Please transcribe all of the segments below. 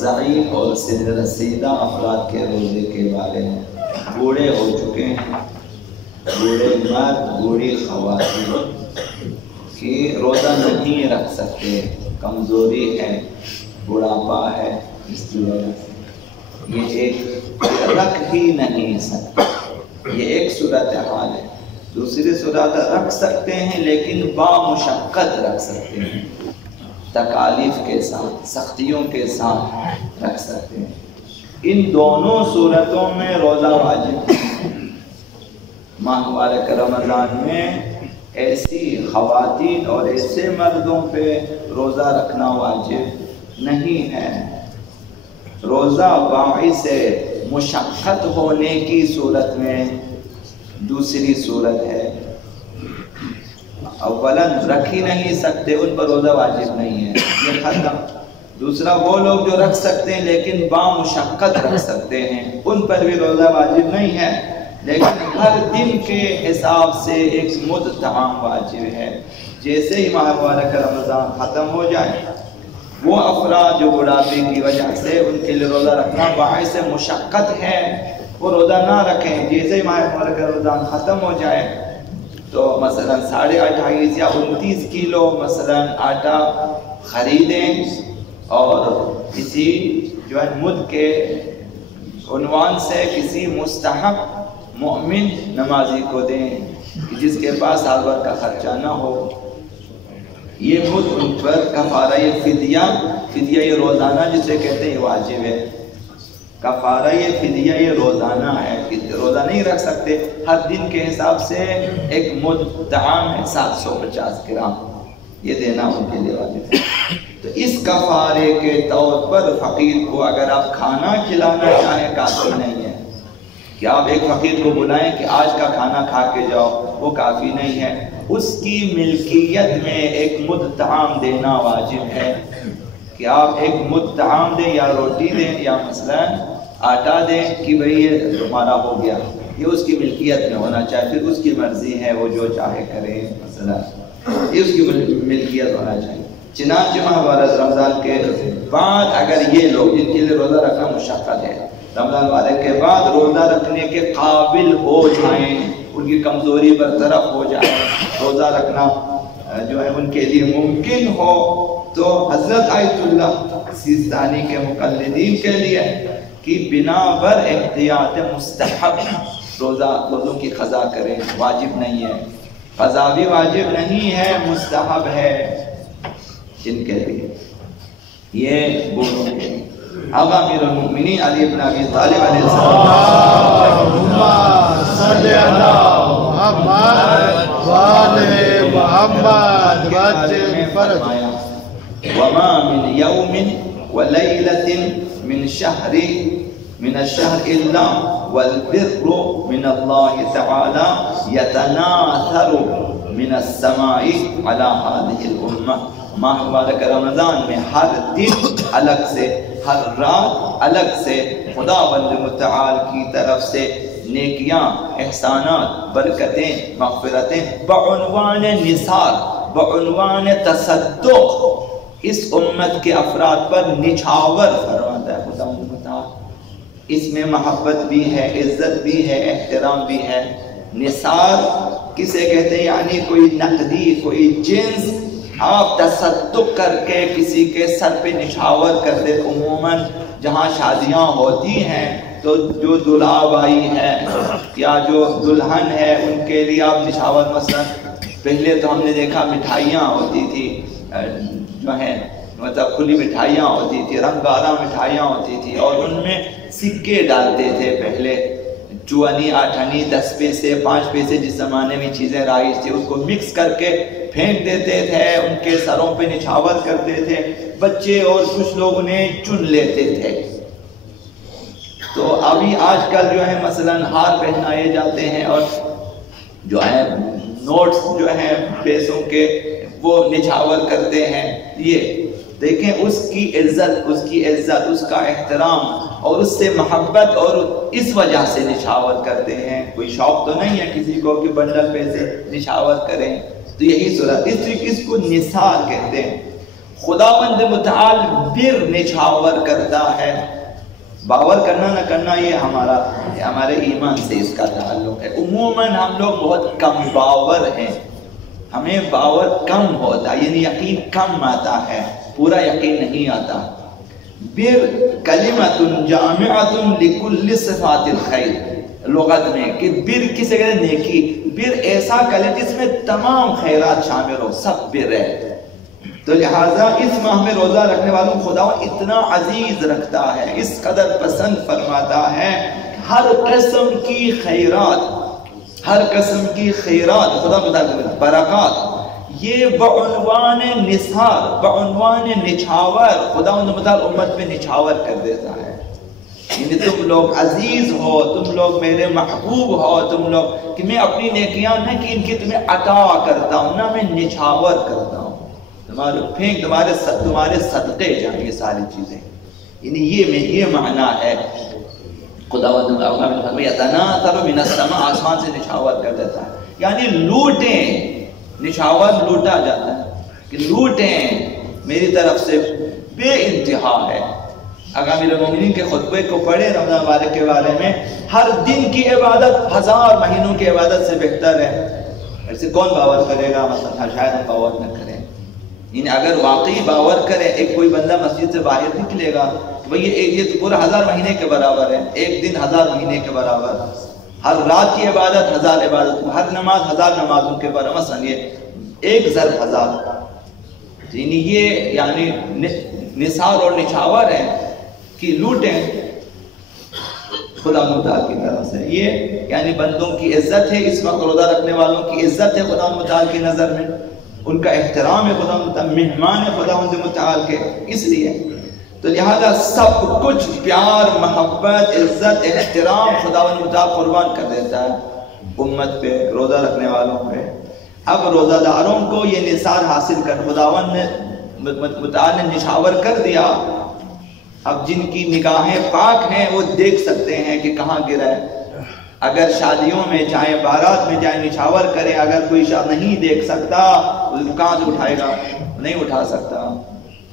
ضعیف اور سن رسیدہ افراد کے روزے کے بارے میں۔ بوڑھے ہو چکے ہیں، بوڑھے مرد، بوڑھی خواتین کہ روزہ نہیں رکھ سکتے، کمزوری ہے، بڑھاپا ہے، اس کی وجہ سے یہ ایک رکھ ہی نہیں سکتے۔ یہ ایک صورتحال ہے۔ دوسری صورت رکھ سکتے ہیں لیکن بامشقت رکھ سکتے ہیں، تکالیف کے ساتھ، سختیوں کے ساتھ رکھ سکتے ہیں۔ ان دونوں صورتوں میں روزہ واجب ہے۔ ماہ مبارک رمضان میں ایسی خواتین اور ایسے مردوں پہ روزہ رکھنا واجب نہیں ہے۔ روزہ باعث مشقت ہونے کی صورت میں دوسری صورت ہے، اولاً رکھ ہی نہیں سکتے، ان پر روزہ واجب نہیں ہے، یہ ختم۔ دوسرا وہ لوگ جو رکھ سکتے ہیں لیکن بامشقت رکھ سکتے ہیں، ان پر بھی روزہ واجب نہیں ہے، لیکن ہر دن کے حساب سے ایک مد طعام واجب ہے۔ جیسے ہی ماہ مبارک رمضان ختم ہو جائے، وہ افراد جو بڑھاپے کی وجہ سے ان کے لیے روزہ رکھنا باعث مشقت ہے، وہ روزہ نہ رکھیں۔ جیسے ہی ماہ مبارک رمضان ختم ہو جائے تو مثلا 28.5 یا 29 کلو مثلا آٹا خریدیں اور کسی جو ہے مد کے عنوان سے کسی مستحق مومن نمازی کو دیں کہ جس کے پاس ہر وقت کا خرچہ نہ ہو۔ یہ مد ان پر کفارہ فدیہ یہ روزانہ جسے کہتے ہیں واجب ہے۔ کفارہ فدیہ یہ روزانہ ہے، روزہ نہیں رکھ سکتے، ہر دن کے حساب سے ایک مد طعام ہے 750 گرام، یہ دینا ان کے لیے واجب ہے۔ تو اس کفارے کے طور پر فقیر کو اگر آپ کھانا کھلانا چاہیں کافی نہیں ہے کہ آپ ایک فقیر کو بلائیں کہ آج کا کھانا کھا کے جاؤ، وہ کافی نہیں ہے۔ اس کی ملکیت میں ایک مد طعام دینا واجب ہے کہ آپ ایک مد طعام دیں، یا روٹی دیں یا مثلا آٹا دیں کہ بھئی یہ تمہارا ہو گیا، یہ اس کی ملکیت میں ہونا چاہیے، پھر اس کی مرضی ہے، وہ جو چاہے کرے، مثلا یہ اس کی ملکیت ہونا چاہیے۔ چنانچہ ماہ مبارک رمضان کے بعد اگر یہ لوگ جن کے لیے روزہ رکھنا مشقت ہے، رمضان مبارک کے بعد روزہ رکھنے کے قابل ہو جائیں، ان کی کمزوری برطرف ہو جائے، روزہ رکھنا جو ہے ان کے لیے ممکن ہو، تو حضرت آیت اللہ سیستانی کے مقلدین کے لیے کہ بنا بر احتیاط مستحب روزوں کی قضا کریں، واجب نہیں ہے، قضا بھی واجب نہیں ہے، مستحب ہے ان کے لیے۔ یہ بولوں گے اب امیر المؤمنین علی ابن ابی طالب علیہ السلام اللہم صلی علی محمد وآل محمد وعجل فرجہ وما من يوم وليلة من الشهر إلا والبر من الله تعالى يتناثر من السماء على هذه الأمة۔ ماہ مبارک رمضان میں ہر دن الگ سے، ہر رات الگ سے خداوند متعال کی طرف سے نیکیاں، احسانات، برکتیں، مغفرتیں بعنوان نثار، بعنوان تصدق اس امت کے افراد پر نچھاور فرماتا ہے خداوند متعال۔ اس میں محبت بھی ہے، عزت بھی ہے، احترام بھی ہے۔ نثار کسے کہتے ہیں؟ یعنی کوئی نقدی، کوئی جنس آپ تصدق کر کے کسی کے سر پہ نچھاور کر دے۔ عموماً جہاں شادیاں ہوتی ہیں تو جو دلہا بائی ہے یا جو دلہن ہے ان کے لیے آپ نچھاور، مثلا پہلے تو ہم نے دیکھا مٹھائیاں ہوتی تھی، جو ہے مطلب کھلی مٹھائیاں ہوتی تھی، رنگارہ مٹھائیاں ہوتی تھی، اور ان میں سکے ڈالتے تھے پہلے، 4 8 آنے 10 پیسے 5 پیسے جس زمانے میں چیزیں رائج تھی، اس کو مکس کر کے پھینک دیتے تھے، ان کے سروں پہ نچھاور کرتے تھے، بچے اور کچھ لوگ انہیں چن لیتے تھے۔ تو ابھی آج کل جو ہے مثلا ہار پہنائے جاتے ہیں اور جو ہے نوٹس جو ہیں پیسوں کے وہ نچھاور کرتے ہیں۔ یہ دیکھیں اس کی عزت، اس کا احترام اور اس سے محبت، اور اس وجہ سے نچھاور کرتے ہیں۔ کوئی شوق تو نہیں ہے کسی کو کہ بنڈل پیسے نچھاور کریں، تو یہی صورت، اس کو نثار کہتے ہیں۔ خداوند متعال بر نچھاور کرتا ہے. باور کرنا نہ کرنا یہ ہمارے ایمان سے اس کا تعلق ہے. عموماً ہم لوگ بہت کم باور ہیں، ہمیں باور کم ہوتا ہے، یعنی یقین کم آتا ہے، پورا یقین نہیں آتا. بر کلمۃ جامعۃ لکل صفات الخیر لغت میں کہ بر کسے کہتے ہیں؟ نیکی. بر ایسا کلمہ جس میں تمام خیرات شامل ہو، سب بر ہے. تو لہٰذا اس ماہ میں روزہ رکھنے والوں خدا اتنا عزیز رکھتا ہے، اس قدر پسند فرماتا ہے. ہر قسم کی خیرات خدا مطابق برکات یہ بعنوان نثار، بعنوان نچھاور خدا مطابق امت میں نچھاور کر دیتا ہے. یعنی تم لوگ عزیز ہو، تم لوگ میرے محبوب ہو، تم لوگ کہ میں اپنی نیکیاں نہ کہ ان کی تمہیں عطا کرتا ہوں، نہ میں نچھاور کرتا ہوں، تمہارے صدقے جائیں یہ ساری چیزیں. یعنی یہ معنی ہے. خداوند یتناثر من السماء، آسمان سے نچھاور کر دیتا ہے. یعنی لوٹیں، نچھاور لوٹا جاتا ہے کہ لوٹیں میری طرف سے بے انتہا ہے. امیر المومنین کے خطبے کو پڑھے رمضان مبارک کے بارے میں، ہر دن کی عبادت 1000 مہینوں کی عبادت سے بہتر ہے. ایسے کون باور کرے گا؟ مثلا شاید ہم باور نہ کریں. یعنی اگر واقعی باور کرے، ایک کوئی بندہ مسجد سے باہر نکلے گا تو بھئی یہ تو پورا 1000 مہینے کے برابر ہے، ایک دن 1000 مہینے کے برابر. ہر رات کی عبادت 1000 عبادت، ہر نماز 1000 نمازوں کے برابر. مثلا یہ 1 ضرب 1000، یعنی یہ نثار اور نچھاور ہے کہ لوٹیں خدا متعال کی طرف سے. یہ یعنی بندوں کی عزت ہے، اس وقت روزہ رکھنے والوں کی عزت ہے خدا متعال کی نظر میں، ان کا احترام ہے خدا متعال، مہمان ہے خدا متعال کے. اس لیے تو لہذا سب کچھ پیار، محبت، عزت، احترام خدا متعال قربان کر دیتا ہے امت پہ، روزہ رکھنے والوں پہ. اب روزہ داروں کو یہ نثار حاصل کر خداوند نے متعال نے نچھاور کر دیا. اب جن کی نگاہیں پاک ہیں وہ دیکھ سکتے ہیں کہ کہاں گرا ہے. اگر شادیوں میں چاہے بارات میں چاہے نچھاور کرے، اگر کوئی شاید نہیں دیکھ سکتا کہاں سے اٹھائے گا؟ نہیں اٹھا سکتا.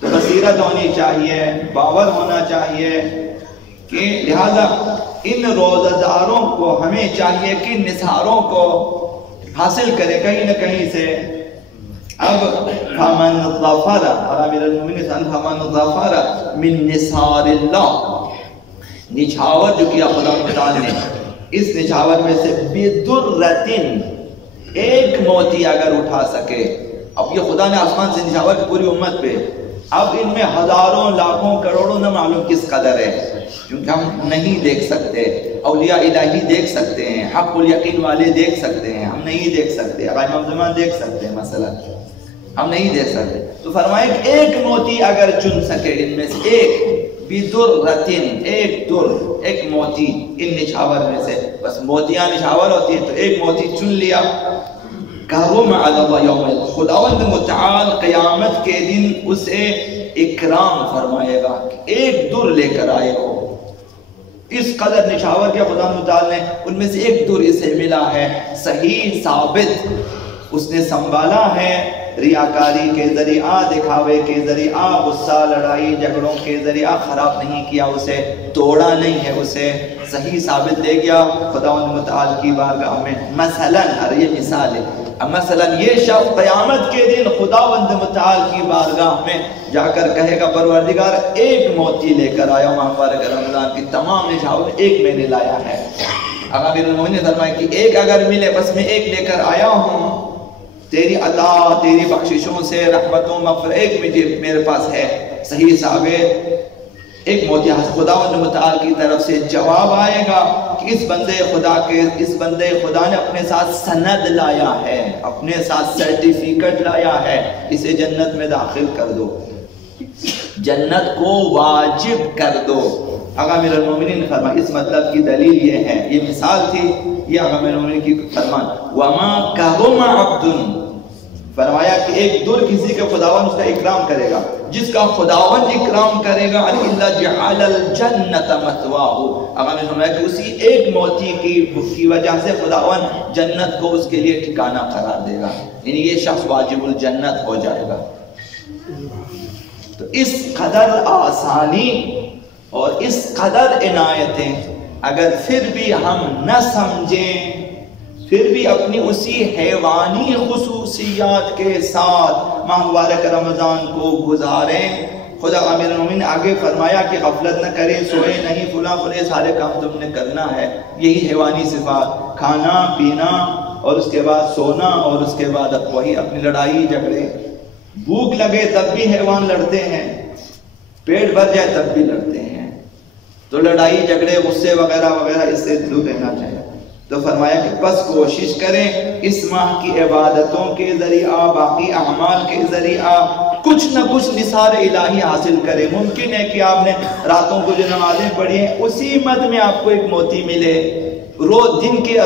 تو بصیرت ہونی چاہیے، باور ہونا چاہیے کہ لہذا ان روزہ داروں کو ہمیں چاہیے کہ نثاروں کو حاصل کرے کہیں نہ کہیں سے. اب فمن ظفر، امیر المومنین فمن ظفر من نثار اللہ، نچھاور جو کیا خدا متعال نے، اس نچھاور میں سے بدرتن، ایک موتی اگر اٹھا سکے. اب یہ خدا نے آسمان سے نچھاور کی پوری امت پہ، اب ان میں ہزاروں لاکھوں کروڑوں نہ معلوم کس قدر ہے، کیونکہ ہم نہیں دیکھ سکتے. اولیاء الہی دیکھ سکتے ہیں، حق الیقین والے دیکھ سکتے ہیں، ہم نہیں دیکھ سکتے. امام زمان دیکھ سکتے ہیں، مثلا ہم نہیں دیکھ سکتے. تو فرمایا کہ ایک موتی اگر چن سکے ان میں سے، ایک بدرتن، ایک موتی ان نچھاور میں سے، بس موتیاں نچھاور ہوتی ہیں تو ایک موتی چن لیا. کرم علی اللہ یوم، خداوند متعال قیامت کے دن اسے اکرام فرمائے گا کہ ایک در لے کر آئے ہو. اس قدر نچھاور کیا خدا متعال نے، ان میں سے ایک در اسے ملا ہے صحیح ثابت، اس نے سنبھالا ہے. ریاکاری کے ذریعہ، دکھاوے کے ذریعہ، غصہ، لڑائی جھگڑوں کے ذریعہ خراب نہیں کیا، اسے توڑا نہیں ہے، اسے صحیح ثابت لے گیا خداوند متعال کی بارگاہ میں. مثلا یہ مثال ہے، مثلا یہ شخص قیامت کے دن خداوند متعال کی بارگاہ میں جا کر کہے گا پروردگار ایک موتی لے کر آیا ہوں مبارک رمضان کی تمام نچھاور ایک میں نے لایا ہے. امیر المومنین نے فرمایا کہ ایک اگر ملے بس میں ایک لے کر آیا ہوں، تیری عطا، تیری بخششوں سے، رحمتوں، مغفرت، ایک میرے پاس ہے صحیح ثابت ایک موتی. خداوند متعال کی طرف سے جواب آئے گا کہ اس بندے خدا نے اپنے ساتھ سند لایا ہے، اپنے ساتھ سرٹیفکیٹ لایا ہے، اسے جنت میں داخل کر دو، جنت کو واجب کر دو. امیر المومنین نے فرمایا اس مطلب کی دلیل یہ ہے، یہ مثال تھی، یہ امیر المومنین کی فرمان. وما کرم عبد، فرمایا کہ ایک در کسی کے خداوند اس کا اکرام کرے گا، جس کا خداوند اکرام کرے گا اللہ جعل الجنت مثواہ. امام نے فرمایا کہ اسی ایک موتی کی وجہ سے خداوند جنت کو اس کے لیے ٹھکانہ قرار دے گا، یعنی یہ شخص واجب الجنت ہو جائے گا. تو اس قدر آسانی اور اس قدر عنایتیں اگر پھر بھی ہم نہ سمجھیں، پھر بھی اپنی اسی حیوانی خصوصیات کے ساتھ ماہ مبارک رمضان کو گزاریں، خدا امیر المومنین نے آگے فرمایا کہ غفلت نہ کریں، سوئے نہیں، فلاں فلاں سارے کام تم نے کرنا ہے۔ یہی حیوانی صفات، کھانا پینا اور اس کے بعد سونا اور اس کے بعد اب وہی اپنی لڑائی جھگڑے، بھوک لگے تب بھی حیوان لڑتے ہیں، پیٹ بھر جائے تب بھی لڑتے ہیں، تو لڑائی جھگڑے غصے وغیرہ وغیرہ اس سے دور رہنا چاہیے۔ تو فرمایا کہ بس کوشش کریں اس ماہ کی عبادتوں کے ذریعہ، باقی اعمال کے ذریعہ کچھ نہ کچھ نثار الہی حاصل کریں۔ ممکن ہے کہ آپ نے راتوں کو جو نمازیں پڑھی ہیں اسی مد میں آپ کو ایک موتی ملے، دن کے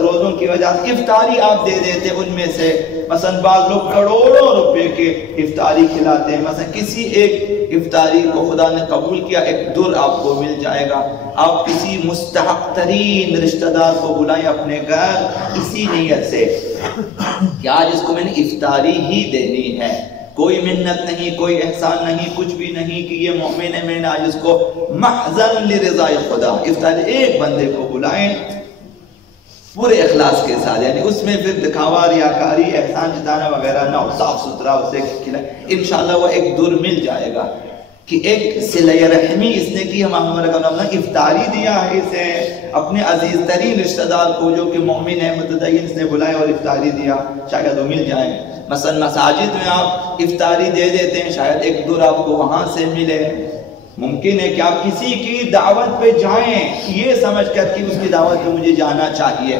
روزوں کی وجہ سے افطاری آپ دے دیتے، ان میں سے مثلا بعض لوگ کروڑوں روپے کے افطاری کھلاتے ہیں، مثلا کسی ایک افطاری کو خدا نے قبول کیا، ایک در آپ کو مل جائے گا۔ آپ کسی مستحق ترین رشتہ دار کو بلائیں اپنے گھر اسی نیت سے کہ آج اس کو میں نے افطاری ہی دینی ہے، کوئی منت نہیں، کوئی احسان نہیں، کچھ بھی نہیں کہ یہ مومن ہے میں نے آج اس کو محضاً لرضا خدا افطاری۔ ایک بندے کو بلائیں پورے اخلاص کے ساتھ، یعنی اس میں پھر دکھاوا، ریاکاری، احسان جتانا وغیرہ نہ ہو، صاف ستھرا اسے کھلائیں، انشاءاللہ وہ ایک در مل جائے گا کہ ایک صلہ رحمی اس نے کی، ہم افطاری دیا ہے اسے، اپنے عزیز ترین رشتہ دار کو جو کہ مومن ہے متدین اس نے بلایا اور افطاری دیا، شاید وہ مل جائے۔ مثلا مساجد میں آپ افطاری دے دیتے ہیں، شاید ایک در آپ کو وہاں سے ملے۔ ممکن ہے کہ آپ کسی کی دعوت پہ جائیں یہ سمجھ کر کہ اس کی دعوت پہ مجھے جانا چاہیے،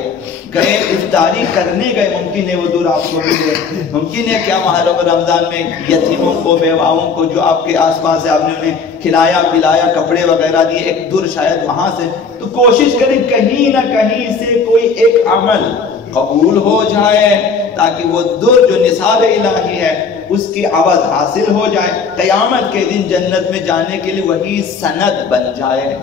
گئے افطاری کرنے گئے، ممکن ہے وہ در آپ کو ملے۔ ممکن ہے کہ آپ ماہ رمضان میں یتیموں کو، بیواؤں کو جو آپ کے آس پاس ہے آپ نے انہیں کھلایا پلایا، کپڑے وغیرہ دیے، ایک در شاید وہاں سے۔ تو کوشش کریں کہیں نہ کہیں سے کوئی ایک عمل قبول ہو جائے تاکہ وہ در جو نثار الہی ہے اس کی عوض حاصل ہو جائے، قیامت کے دن جنت میں جانے کے لیے وہی سند بن جائے۔